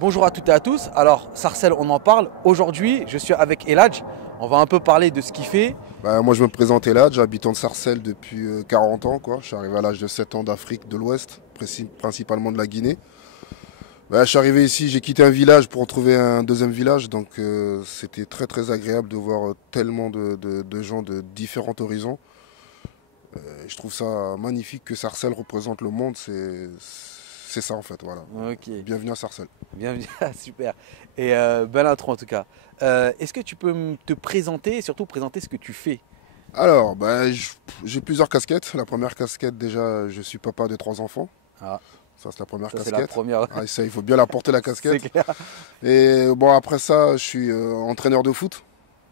Bonjour à toutes et à tous. Alors, Sarcelles, on en parle. Aujourd'hui, je suis avec Eladj. On va un peu parler de ce qu'il fait. Bah, moi je me présente là, j'habite en Sarcelles depuis 40 ans quoi. Je suis arrivé à l'âge de 7 ans d'Afrique de l'Ouest, principalement de la Guinée. Bah, je suis arrivé ici, j'ai quitté un village pour trouver un deuxième village, donc c'était très très agréable de voir tellement de gens de différents horizons. Je trouve ça magnifique que Sarcelles représente le monde, c'est ça en fait, voilà. Ok, Bienvenue à Sarcelles. bienvenue. Ah, super. Et belle intro en tout cas. Est-ce que tu peux te présenter et surtout présenter ce que tu fais? Alors, bah, j'ai plusieurs casquettes. La première casquette déjà, je suis papa de 3 enfants. Ah, Ça, c'est la première ça c'est la casquette. première. Ah, ça, il faut bien la porter, la C'est casquette. clair. Et bon, après ça, je suis entraîneur de foot.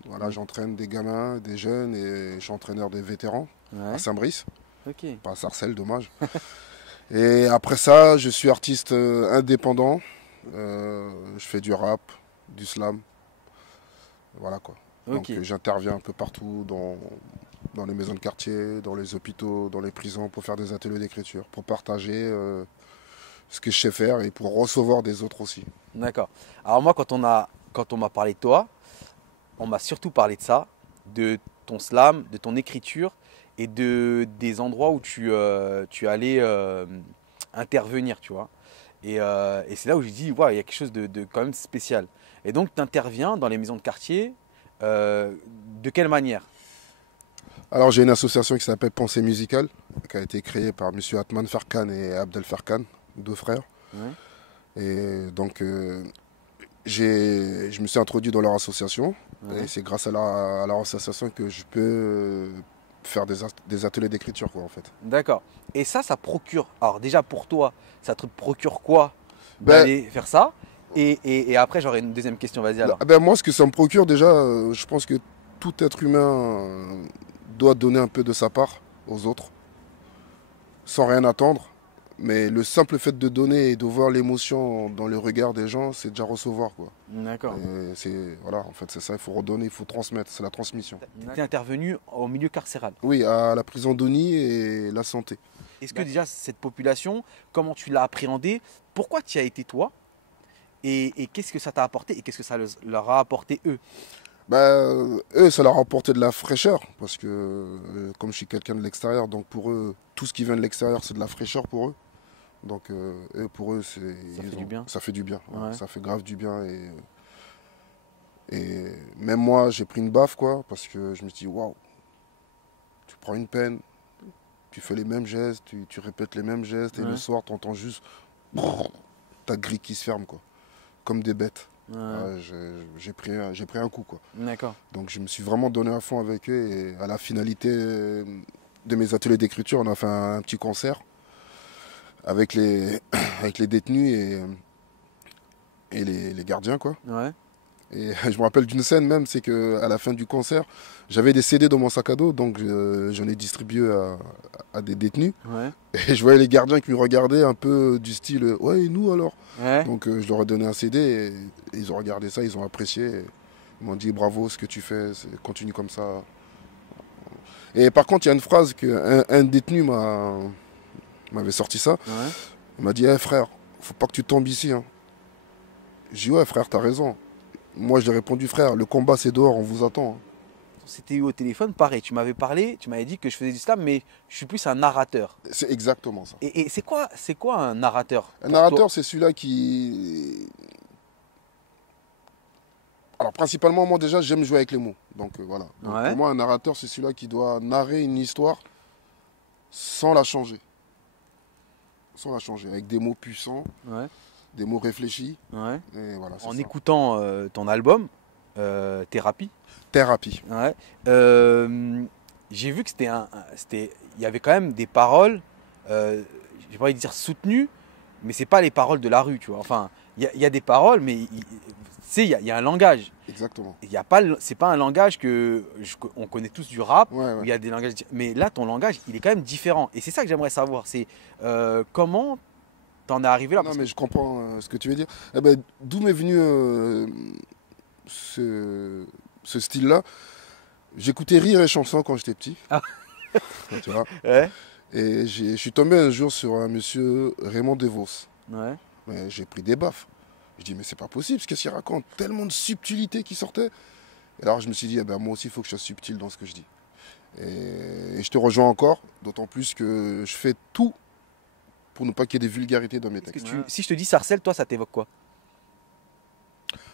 Voilà, Mm. j'entraîne des gamins, des jeunes et je suis entraîneur des vétérans à Ouais. Saint-Brice, Ok. pas à Sarcelles, dommage. Et après ça, je suis artiste indépendant. Je fais du rap, du slam. Voilà quoi. Donc Ok. j'interviens un peu partout dans les maisons de quartier, dans les hôpitaux, dans les prisons pour faire des ateliers d'écriture, pour partager ce que je sais faire et pour recevoir des autres aussi. D'accord. Alors moi, quand on m'a parlé de toi, on m'a surtout parlé de ça, de ton slam, de ton écriture et des endroits où tu allais intervenir, tu vois. Et c'est là où j'ai dit, ouais, il y a quelque chose de quand même spécial. Et donc, tu interviens dans les maisons de quartier. euh, de quelle manière? Alors j'ai une association qui s'appelle Pensée Musicale, qui a été créée par M. Atman Farkan et Abdel Farkan, deux frères. Ouais, Et donc je me suis introduit dans leur association. Et ouais. c'est grâce à leur association que je peux faire des ateliers d'écriture, quoi, en fait. D'accord. Et ça procure. Alors, déjà pour toi, ça te procure quoi Ben, d'aller faire ça? Et après, j'aurais une deuxième question. Vas-y alors. moi, ce que ça me procure, déjà, je pense que tout être humain doit donner un peu de sa part aux autres, sans rien attendre. Mais le simple fait de donner et de voir l'émotion dans le regard des gens, c'est déjà recevoir, quoi. D'accord. Et voilà, en fait, c'est ça, il faut redonner, il faut transmettre, c'est la transmission. Tu es intervenu au milieu carcéral. Oui, à la prison d'Oni et la santé. Est-ce que déjà, cette population, comment tu l'as appréhendée? Pourquoi tu y as été toi? Et qu'est-ce que ça t'a apporté? Et qu'est-ce que ça leur a apporté eux? Eux, ça leur a apporté de la fraîcheur, parce que comme je suis quelqu'un de l'extérieur, donc pour eux, tout ce qui vient de l'extérieur, c'est de la fraîcheur pour eux. Donc pour eux, Ça fait du bien. ça fait du bien, ouais, Ouais. ça fait grave du bien. Et même moi, j'ai pris une baffe, quoi, parce que je me suis dit, waouh, tu prends une peine, tu fais les mêmes gestes, tu répètes les mêmes gestes, et le Ouais. soir, tu entends juste ta grille qui se ferme, quoi, comme des bêtes. Ouais. Ouais, j'ai pris un coup, quoi. D'accord. Donc je me suis vraiment donné à fond avec eux, et à la finalité de mes ateliers d'écriture, on a fait un petit concert avec avec les détenus et les gardiens, quoi. Ouais. Et je me rappelle d'une scène même, c'est qu'à la fin du concert, j'avais des CD dans mon sac à dos, donc j'en ai distribué à des détenus. Ouais. Et je voyais les gardiens qui me regardaient un peu du style ouais, et nous alors? Ouais. Donc je leur ai donné un CD et ils ont regardé ça, ils ont apprécié. Et ils m'ont dit bravo ce que tu fais, continue comme ça. Et par contre, il y a une phrase qu'un détenu m'avait sorti ça. Ouais. Il m'a dit hey, frère, faut pas que tu tombes ici, hein. J'ai dit ouais frère, t'as raison. Moi je lui ai répondu frère, le combat c'est dehors, on vous attend, hein. C'était eu au téléphone, pareil. Tu m'avais parlé, tu m'avais dit que je faisais du slam, mais je suis plus un narrateur. C'est exactement ça. Et c'est quoi un narrateur Un pour toi? narrateur, c'est celui-là qui. Alors, principalement, moi déjà, j'aime jouer avec les mots. Donc, voilà. Donc, Ouais. pour moi, un narrateur, c'est celui-là qui doit narrer une histoire sans la changer. Sans la changer. Avec des mots puissants, Ouais. des mots réfléchis. Ouais. Et voilà, c'est En ça. écoutant ton album, Thérapie. Thérapie. Ouais. J'ai vu que il y avait quand même des paroles, j'ai pas envie de dire soutenues, mais c'est pas les paroles de la rue, tu vois. Enfin, il y a des paroles, mais tu sais, il y a un langage. Exactement. Il y a pas, c'est pas un langage on connaît tous du rap, Ouais, où ouais. il y a des langages, mais là, ton langage, il est quand même différent. Et c'est ça que j'aimerais savoir, c'est comment t'en es arrivé là, Non, parce que mais je comprends ce que tu veux dire. Eh ben, d'où m'est venu ce, ce style-là? J'écoutais Rire et Chanson quand j'étais petit. Ah. Tu vois. ouais, Et je suis tombé un jour sur un monsieur Raymond DeVos. ouais, Mais j'ai pris des baffes. Je dis, mais c'est pas possible, qu'est-ce qu'il raconte? Tellement de subtilité qui sortait. Et alors je me suis dit, eh ben, moi aussi, il faut que je sois subtil dans ce que je dis. Et je te rejoins encore, d'autant plus que je fais tout pour ne pas qu'il y ait des vulgarités dans mes textes. Si je te dis Sarcelles, toi, ça t'évoque quoi?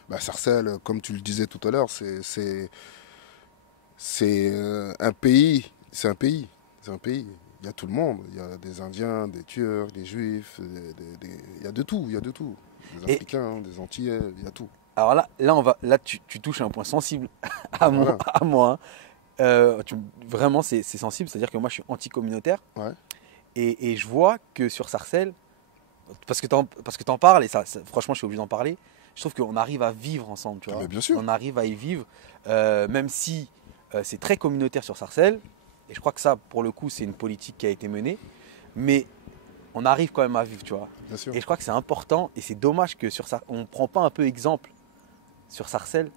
Bah, Sarcelles, comme tu le disais tout à l'heure, c'est un pays. C'est un pays. C'est un pays. Il y a tout le monde. Il y a des Indiens, des Turcs, des Juifs. Il y a de tout. Il y a de tout. Des Africains, des Antillais, il y a tout. Alors là, tu touches un point sensible à Voilà. moi. Vraiment, c'est sensible. C'est-à-dire que moi, je suis anti-communautaire. Ouais. Et je vois que sur Sarcelles, parce que t'en parles, et franchement, je suis obligé d'en parler, je trouve qu'on arrive à vivre ensemble. Tu vois. Mais bien sûr. On arrive à y vivre, même si c'est très communautaire sur Sarcelles. Et je crois que ça, pour le coup, c'est une politique qui a été menée. Mais on arrive quand même à vivre, tu vois. Bien sûr. Et je crois que c'est important. Et c'est dommage que on ne prend pas un peu exemple sur Sarcelles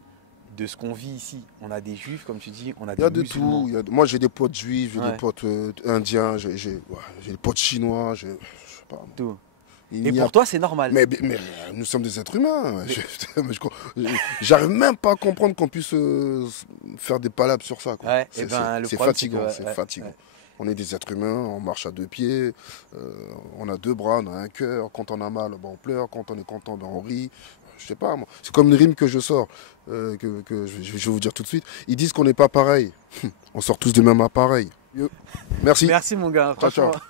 de ce qu'on vit ici. On a des juifs, comme tu dis, on a Il y a des de musulmans. tout. Moi, j'ai des potes juifs, j'ai Ouais. des potes indiens, j'ai des potes chinois, je sais pas. Tout. Il Et n'y a pour toi, c'est normal. Mais nous sommes des êtres humains. J'arrive même pas à comprendre qu'on puisse faire des palabres sur ça. Quoi. Ouais, C'est le c'est problème, fatigant, c'est que, c'est fatigant. On est des êtres humains, on marche à deux pieds, on a deux bras, on a un cœur. Quand on a mal, ben on pleure. Quand on est content, ben on rit. Je sais pas, moi. C'est comme une rime que je sors, que je vais vous dire tout de suite. Ils disent qu'on n'est pas pareil. On sort tous du même appareil. Merci. Merci mon gars. Ciao, ciao. Franchement.